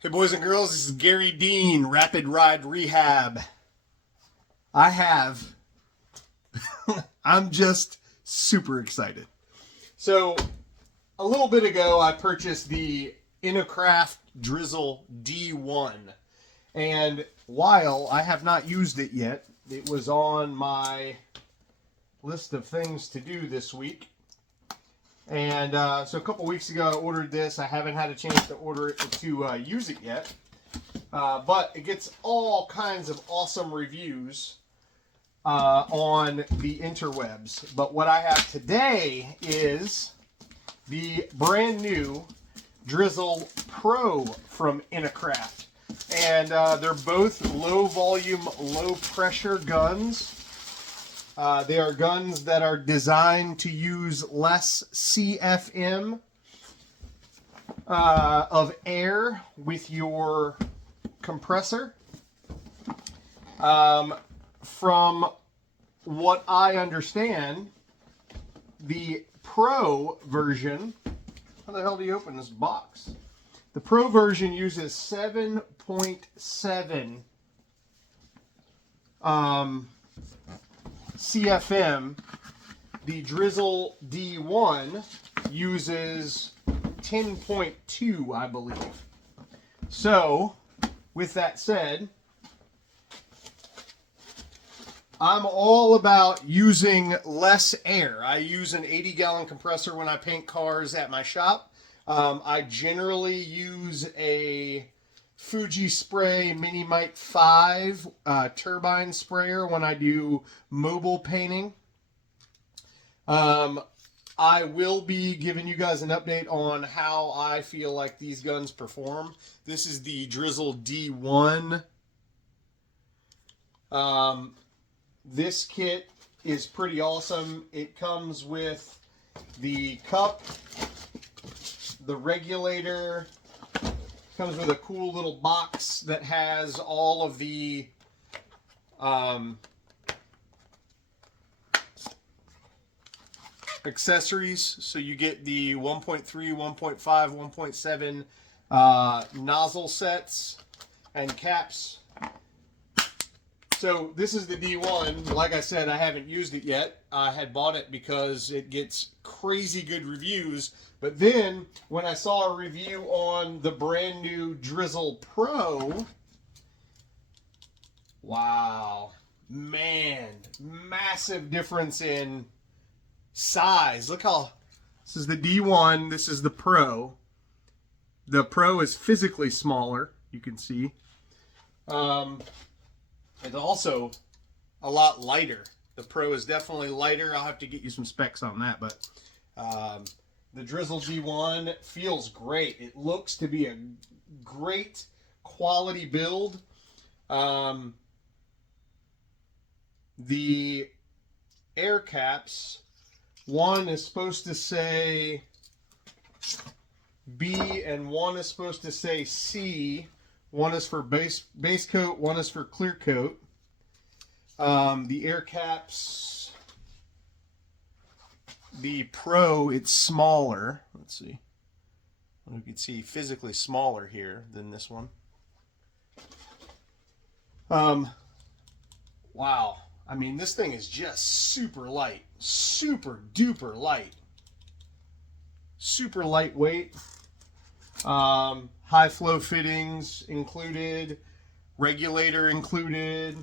Hey boys and girls, this is Garry Dean, Rapid Ride Rehab. I'm just super excited. So, a little bit ago I purchased the Inokraft Drizzle D1. And while I have not used it yet, it was on my list of things to do this week. And so a couple weeks ago I ordered this. I haven't had a chance to order it to use it yet. But it gets all kinds of awesome reviews on the interwebs. But what I have today is the brand new Drizzle Pro from Inokraft. And they're both low volume, low pressure guns. They are guns that are designed to use less CFM of air with your compressor. From what I understand, the Pro version, how the hell do you open this box? The Pro version uses 7.7 CFM. The Drizzle D1 uses 10.2, I believe. So, with that said, I'm all about using less air. I use an 80-gallon compressor when I paint cars at my shop. I generally use a Fuji Spray Mini Mite 5 turbine sprayer when I do mobile painting. I will be giving you guys an update on how I feel like these guns perform. This is the Drizzle D1. This kit is pretty awesome. It comes with the cup, the regulator, comes with a cool little box that has all of the accessories. So you get the 1.3, 1.5, 1.7 nozzle sets and caps. So this is the D1. Like I said, I haven't used it yet. I had bought it because it gets crazy good reviews. But then when I saw a review on the brand new Drizzle Pro, wow, man, massive difference in size. Look how, this is the D1, this is the Pro. The Pro is physically smaller, you can see. It's also a lot lighter. The Pro is definitely lighter. I'll have to get you some specs on that, but the Drizzle D1 feels great. It looks to be a great quality build. The air caps, one is supposed to say B and one is supposed to say C. One is for base coat, one is for clear coat. The air caps, the Pro, it's smaller. Let's see. You can see physically smaller here than this one. Wow. I mean, this thing is just super light. Super duper light. Super lightweight. High flow fittings included, regulator included.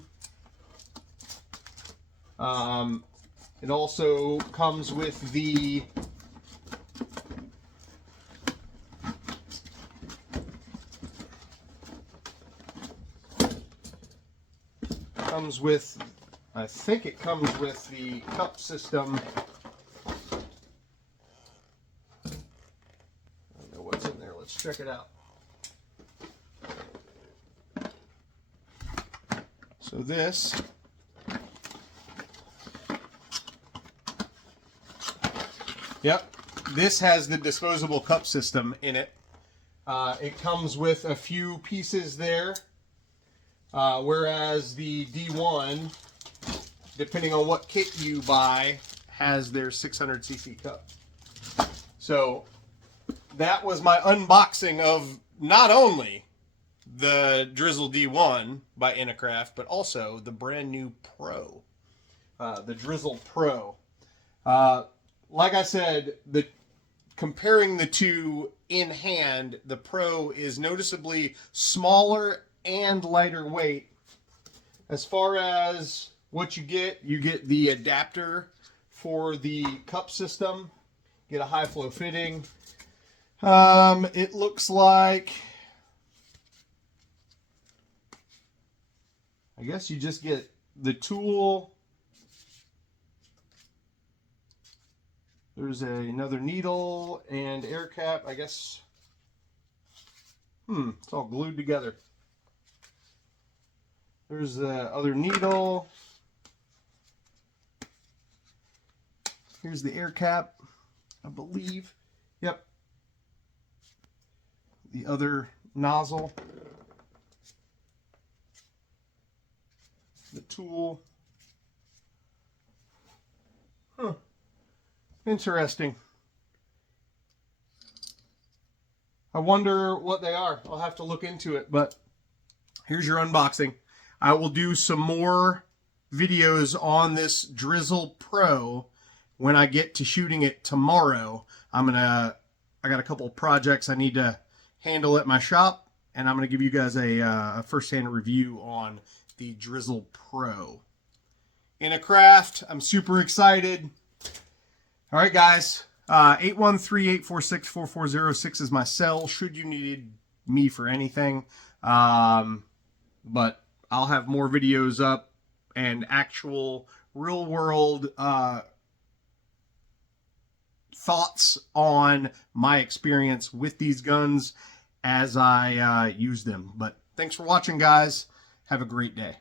It also comes with the I think it comes with the cup system. What's in there? Let's check it out. So this this has the disposable cup system in it. It comes with a few pieces there, whereas the D1, depending on what kit you buy, has their 600cc cup. So that was my unboxing of not only the Drizzle D1 by Inokraft, but also the brand new Pro, the Drizzle Pro. Like I said, comparing the two in hand, the Pro is noticeably smaller and lighter weight. As far as what you get the adapter for the cup system, get a high flow fitting. It looks like, I guess you just get the tool. There's another needle and air cap, I guess. It's all glued together. There's the other needle. Here's the air cap, I believe. Yep. The other nozzle. The tool. Interesting. I wonder what they are. I'll have to look into it, but here's your unboxing. I will do some more videos on this Drizzle Pro when I get to shooting it tomorrow. I got a couple of projects I need to handle at my shop, and I'm gonna give you guys a first-hand review on the Drizzle Pro. Inokraft, I'm super excited. All right, guys, 813-846-4406 is my cell, should you need me for anything. But I'll have more videos up and actual real-world thoughts on my experience with these guns as I use them. But thanks for watching, guys. Have a great day.